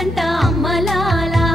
వచ్చిందంట అమ్మలాలా.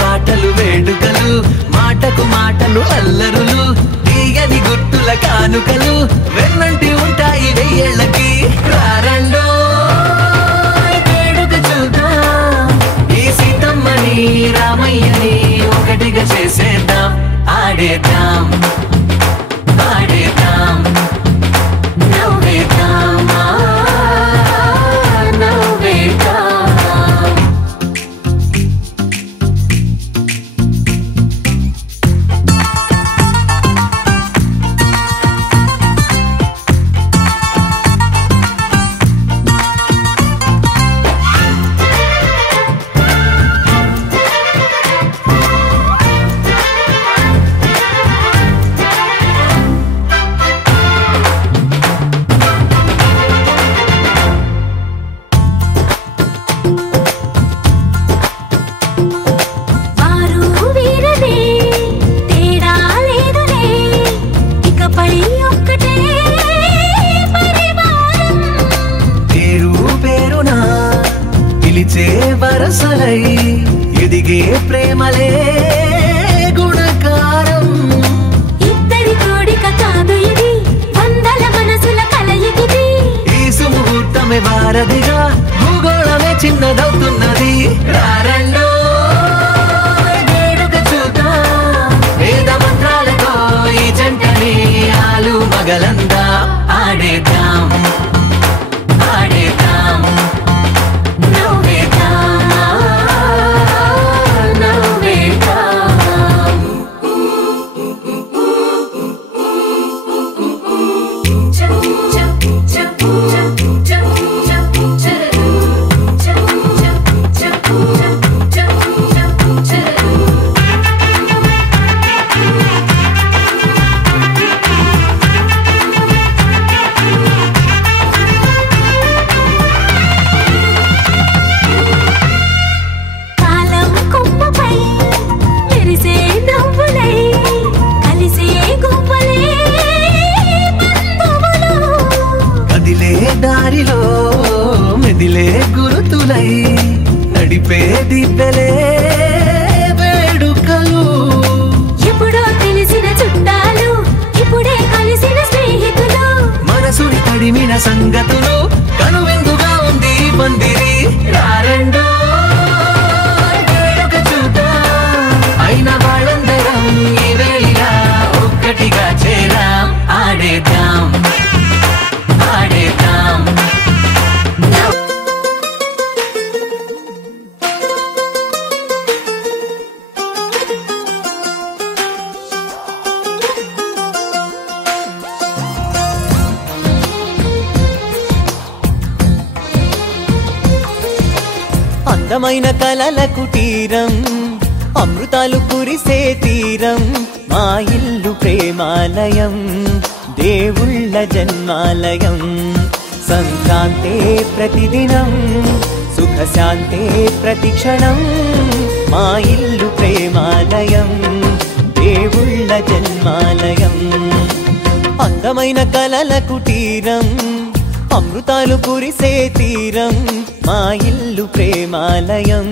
పాటలు వేడుకలు మాటకు మాటలు అల్లరులు తీయని గుట్టుల కానుకలు వెన్నంటి ఉంటాయి వెయ్యేళ్ళకి. రారండో వేడుక చూద్దాం, ఈ సీతమ్మని రామయ్యని ఒకటిగా చేసేద్దాం. ఆడేద్దాం ఆడేద్దాం నవ్వేద్దాం నవ్వేద్దాం. వరసలై ఎదిగే ప్రేమలే గుణకారం. ఇద్దరి కోడిక కాదు ఇది, వందల మనసుల కలయికిది. ఈ సుముహూర్తమే వారధిగా భూగోళమే చిన్నదవుతున్నది. రారండో వేడుక చూద్దాం, వేద మంత్రాలతో ఈ జంటని ఆలు మగలందా. ఆడేద్దాం ఆడేద్దాం దారిలో మెదిలే గురుతులై నడిపే దివ్వెలే వేడుకలు. ఎప్పుడో తెలిసిన చుట్టాలు, ఇప్పుడే కలిసిన స్నేహితులు, మనసుని తడిమిన సంగతులు కనువిందుగా ఉంది పందిరి. రారండో వేడుక చూద్దాం, అయిన వాళ్ళందరం ఈ వేళ ఒక్కటిగా చేరాం. ఆడేద్దాం ఆడేద్దాం అందమైన కలల కుటీరం, అమృతాలు కురిసే తీరం, మా ఇల్లు ప్రేమాలయం, దేవుళ్ళ జన్మాలయం. సంక్రాంతే ప్రతిదినం, సుఖశాంతే ప్రతిక్షణం, మా ఇల్లు ప్రేమాలయం, దేవుళ్ళ జన్మాలయం. అందమైన కలల కుటీరం, అమృతాలు కురిసే తీరం, మా ఇల్లు ప్రేమాలయం,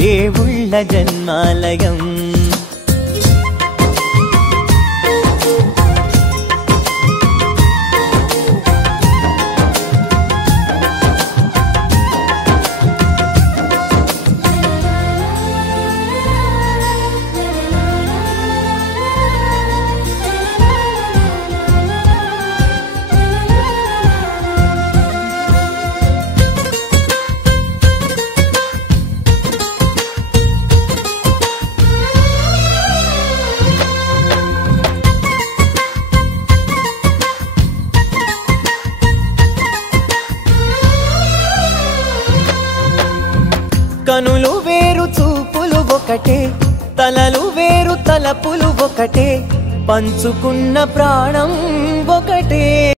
దేవుళ్ళ జన్మాలయం. కనులు వేరు చూపులు ఒకటే, తలలు వేరు తలపులు ఒకటే, పంచుకున్న ప్రాణం ఒకటే.